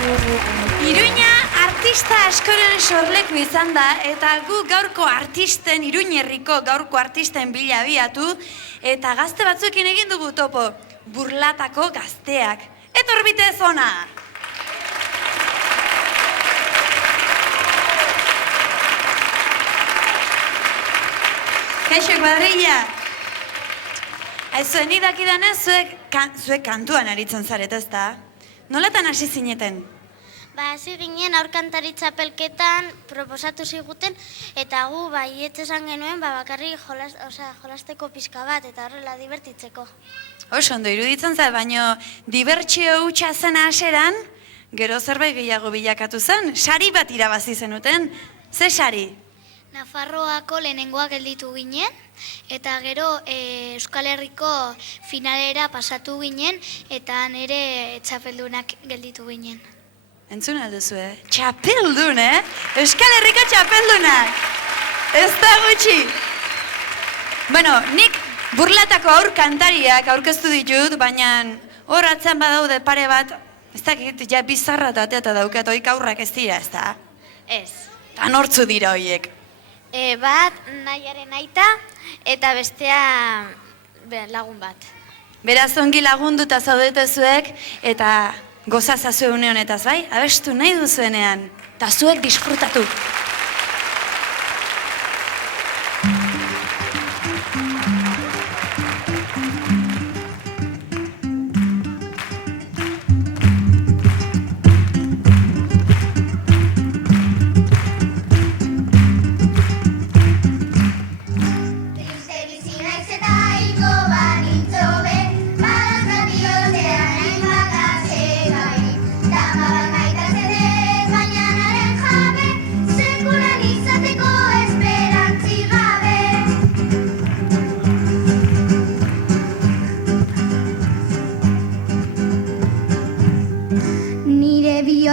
Iruña artista askoren sorleku izan da, eta gu gaurko artisten, Iruñerriko gaurko artisten bila abiatu, eta gazte batzuekin egin dugu topo, Burlatako gazteak. Etor bitez ona! Kaixo, kuadrilla! Aizue, ni dakidanez, zuek kantuan aritzen zaret, ez da? Nolatan hasi zineten? Hasi ginen aurkantari txapelketan proposatu ziguten, eta gu esan genuen bakarrik jolasteko pixka bat, eta horrela divertitzeko. Oso ondo iruditzen zait, baina dibertsio hutsa zen haseran, gero zerbait gehiago bilakatu zen, sari bat irabazi zenuten. Ze sari? Nafarroako lehenengoa gelditu ginen, eta gero Euskal Herriko finalera pasatu ginen, eta nire txapeldunak gelditu ginen. Entzun alduzu, Txapeldun, Euskal Herriko txapeldunak! Ez da gutxi! Bueno, nik Burlatako aur kantariak aurkeztu ditut, baina hor atzean badaude pare bat, ez dakit, ja bizarra eta daukat, oik aurrak ez dira, ez da? Ez. Ta nortzu dira hoiek? Bat nahiaren aita, eta bestea lagun bat. Beraz ongi lagunduta zaudetezuek, eta gozazazue une honetaz, bai? Abestu nahi duzuenean, eta zuek disfrutatu.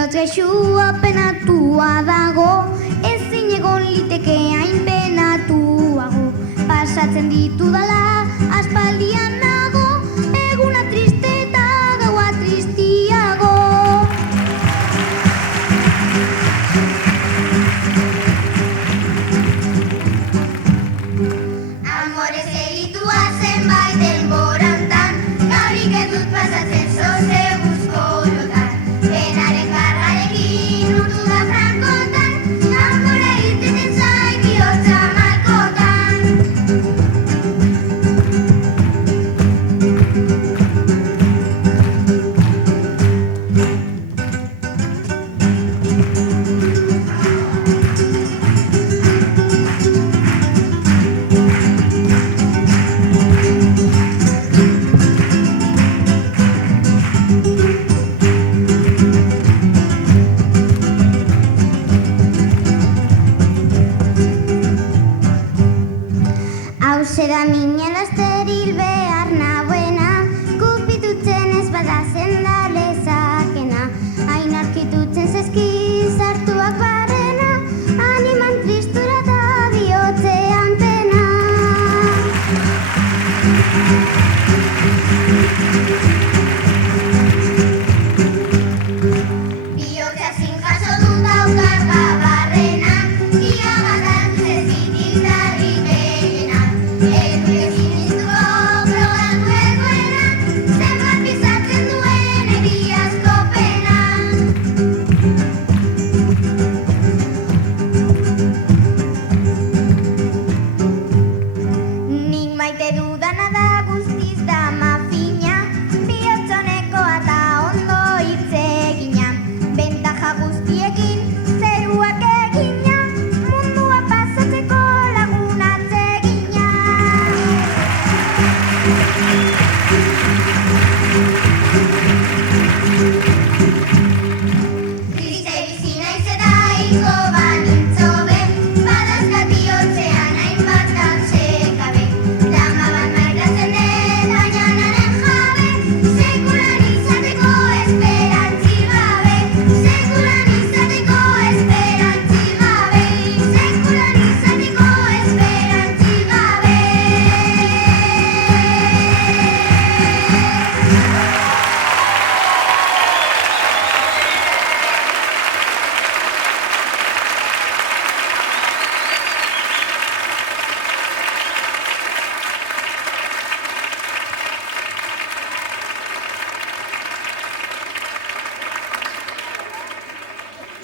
Gaixua penatua dago, ezin egon liteke hain penatuago. Pasatzen ditudala, aspaldian nago, eguna triste eta gaua tristiago. Amore segitua zenbait denborantan, gaurik ez dut pasatzen zoze guzko lotan.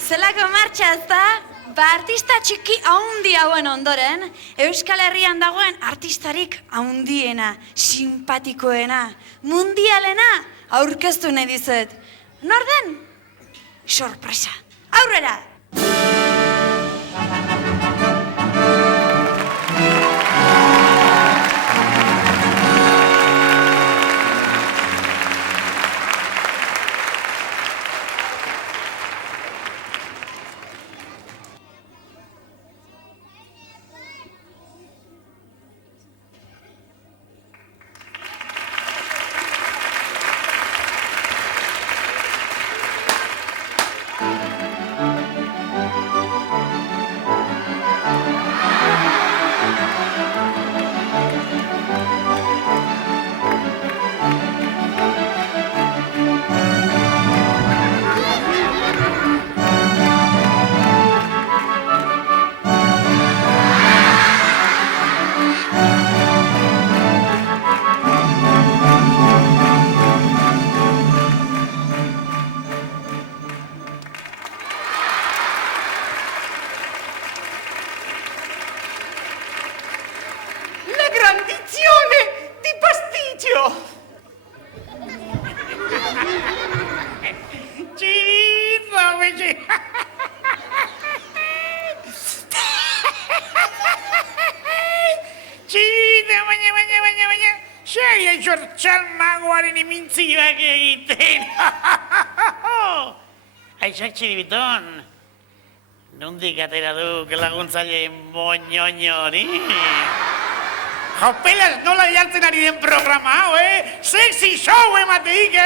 zelako martxa ez da? Ba, artista txiki haundi hauen ondoren, Euskal Herrian dagoen artistarik haundiena, simpatikoena, mundialena aurkeztu nahi dizut. Nor den? Sorpresa. Aurrera! Txalmagoaren imintzioak egiten. Aixak Txiribiton, nondik atera du laguntzaile moñoño hori? Jopelas, nola jartzen ari den programa hau, Sexy show emateik,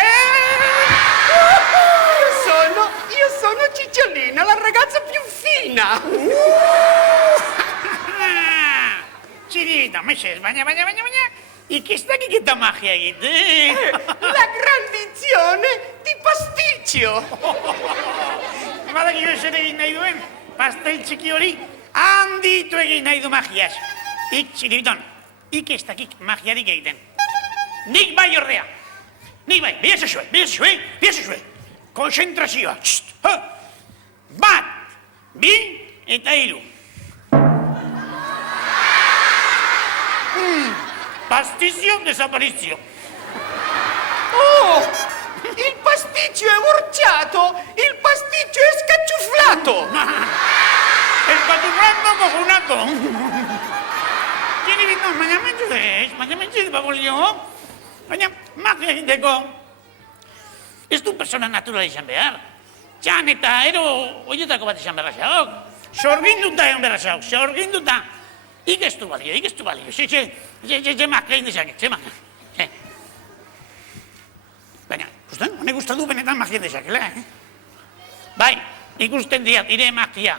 Io sono Cicciolina, la ragazza più fina. Txiribiton, meses, baina. Ikistakik eta magia egiten. La grandizione di pasticcio. Badakio eser egin nahi duen, pastel txiki hori handitu egin nahi du magiaz. Txiribiton, ikistakik magiarik egiten. Nik bai ordea. Nik bai, biazuzue. Konzentrazioa. Bat, bi eta hiru. Pasticcio, desaparizio. Oh, il pasticcio è urciato, il pasticcio è scacciuflato. Escatuflando cojonato. Txiribiton, baina mentxudez, babolio. Baina, magia egiteko. Ez du persona natural izan behar. Txan eta ero horietako bat izan behar zauk. Sorginduta egon behar zauk, sorginduta. Ikestu balio. Zemak egin dezaket, zemak. Baina, ikusten, honek uste du benetan magia dezakela, Bai, ikusten diat, ire magia.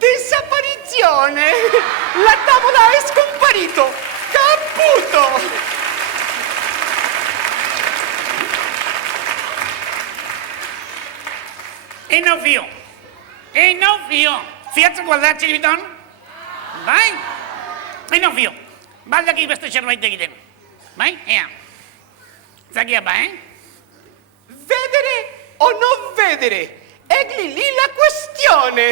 Disapparizione! La tavola è scomparito! Caputo! Enofio. Fiatzeko alda, Txiribiton? Bai? Enofio. Baldaki beste zerbait egiten. Bai? Ea. Zakia ba, Vedere o non vedere? È lì la questione!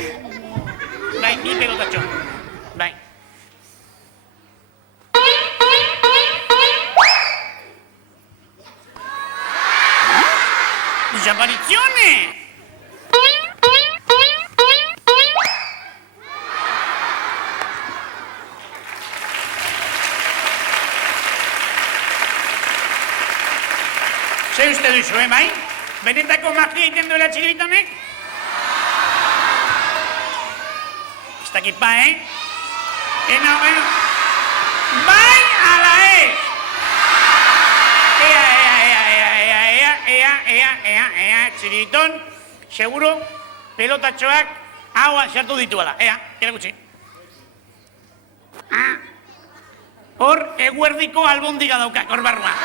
Bai, ni pelotatxo. Bai. Disapparizione! Zer uste duzu, bai? Benetako magia egiten duela Txiribitonek? Ez dakit ba, Bai, ala ez! Ea, Txiribiton, seguro, pelotatxoak hauan sartu dituela. Ea, erakutsi. Hor, eguerdiko albondiga daukak, hor barrua.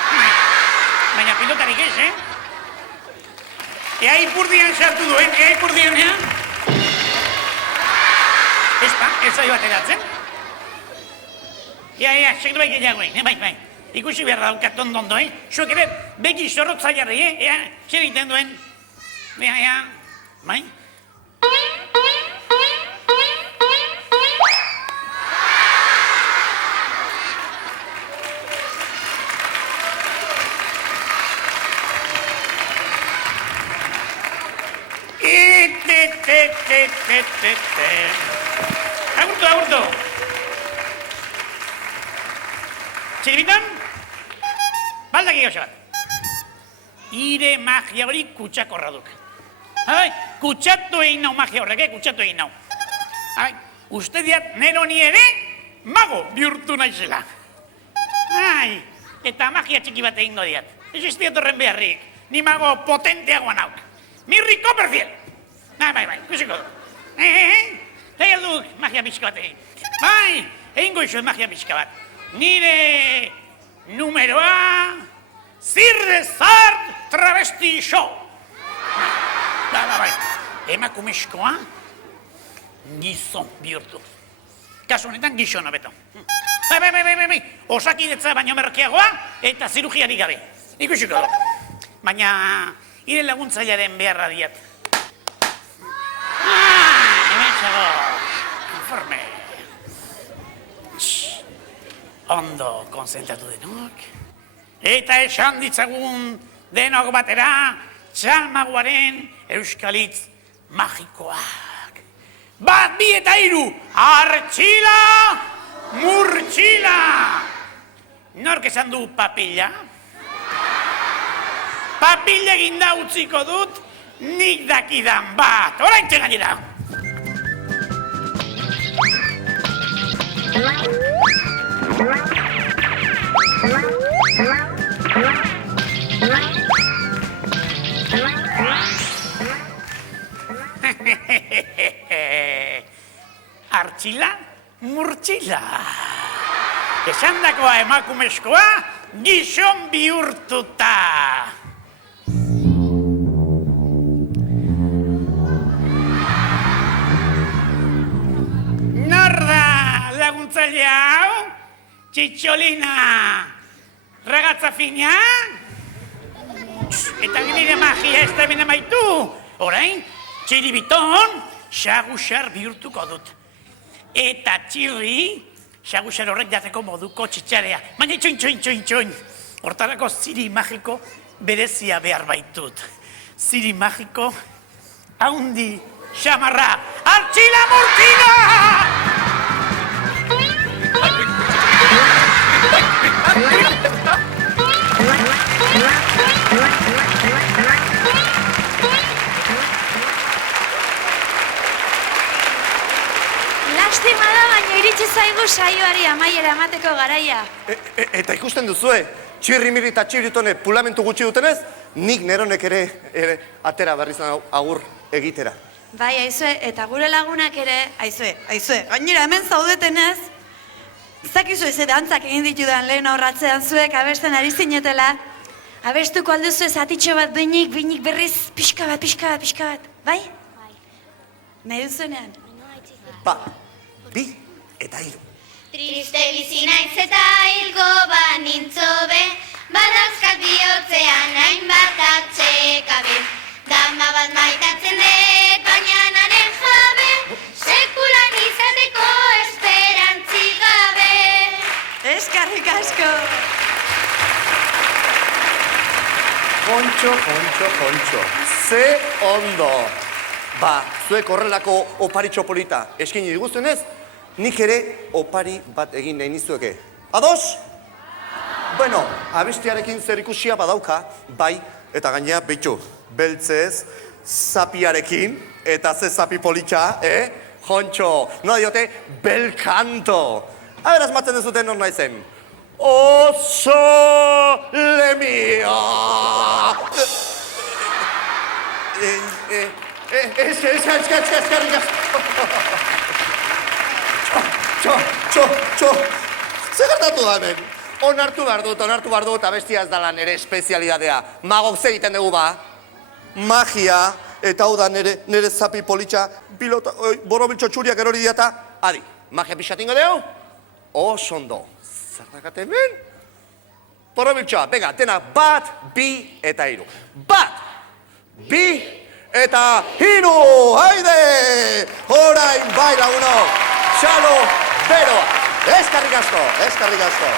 Baina pilotarik ez, Ea ipurdian sartu duen, ea ipurdian, Ez da, ez zai bat eratzen. sekretu bai gehiago, bai. Ikusi behar daukat ondo, Zuek ere, begi zorrotza jarri, zer egiten duen. Bai? Agurtu. Txiribitan? Baldaki gauza bat. Ire magia hori kutsakorra duk. Kutsatu egin nau magia horrek, kutsatu egin nau. Uste diat nero ni ere mago bihurtu naizela. Eta magia txiki bat egingo diat. Ez ez diat horren beharrik. Ni mago potenteagoan hauk. Mirri Copperfield. Bai, kusiko du. Eta duk magia pixka bat egin. Bai, egingo izo magia pixka bat. Nire numeroa Zirre Zart Travesti Show. Bai, emakumezkoa gizon bihurtu. Kasu honetan gizon hobeto. Bai, osakidetza baino merkeagoa eta zirugiarik gabe. Ikusiko du. Baina, ire laguntzailearen beharra diat. Hemen txago, informe. Ondo konzentratu denok. Eta esan ditzagun denok batera, txalmaguaren euskalitz magikoak. 1, 2 eta 3, artxila, murtxila. Nork esan du papilla? Papilla eginda utziko dut, nik dakidan bat. Orain gainera. Artxila, murtxila. Esandakoa emakumezkoa, gizon bihurtuta. Nor da laguntzaile hau? Txitxolina. Ragazza fina? Eta nire magia ez da bine maitu. Orain, txiribiton, xagusar bihurtuko dut. Eta txirri, xagusar horrek jateko moduko txitxarea. Baina txoin. Hortarako ziri magiko berezia behar baitut. Ziri magiko, haundi, xamarra, artxila murtila! Lastima da, baina iritsi zaigu saioari amaiera emateko garaia. Eta ikusten duzue, txirrimiri eta txirritone pulamentu gutxi dutenez, nik neronek ere atera berriz agur egitera. Bai, aizue, eta gure lagunak ere, aizue, gainera hemen zaudetenez, zakizu ez dantzak egin ditudan lehen aurratzean zuek abesten ari zinetela, abestuko alduzu ez atitxo bat behinik berriz pixka bat, bai? Bai. Nahi duzuenean? Ba, 2 eta 3. Triste bizi naiz eta hilgo banintzo be, badauzkat bihotzean hainbat atsekabe. Dama bat maitatzen dut, baina naren jabe, sekulan izateko esperantzi gabe. Eskarrik asko! Kontxo, ze ondo. Ba, zuek horrelako oparitxo polita eskaini diguztenez, nik ere opari bat egin nahi nizueke. Ados? Bueno, abestiarekin zer ikusia badauka, bai, eta gainea behitxu, beltzez, zapiarekin, eta ze zapi politxa, Jontxo, nola diote, belkanto. Haber asmatzen dezuten hor nahi zen. Oso lemia! Eskerrik asko. Txo. Zer gertatu da hemen? Onartu behar dut, abestia ez da lan nire espezialidadea. Magok ze egiten dugu ba? Magia, eta hau da nire zapi politxa, borobiltxo txuriak erori diata. Adi, magia pixatingo dugu? Osondo. Zer dakate hemen? Porobiltxoa, venga, dena 1, 2 eta 3. 1, 2 eta 3, haide! Orain bai lagunok, xalo beroa. Eskarrik asko, eskarrik asko.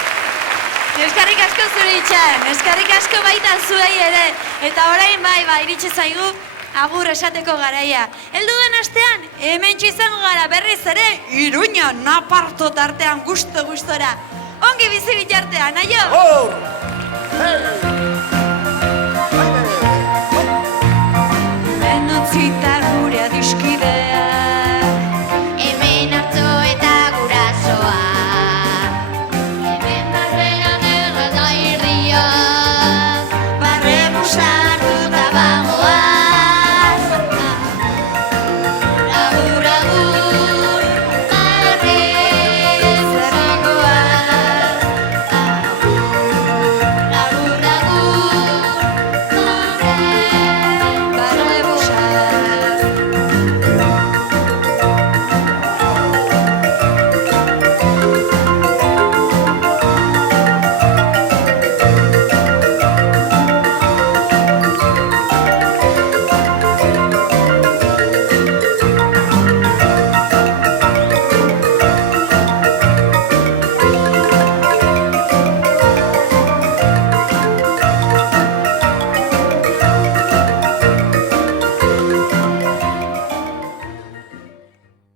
Eskarrik asko zure itxan, eskarrik asko baita zuei ere. Eta orain bai, iritsi zaigu agur esateko garaia. Heldu den astean, hemen izango gara berriz ere, Iruña, Naparto tartean gusto-gustora. Ongi bizi bitartean, aio! Hey!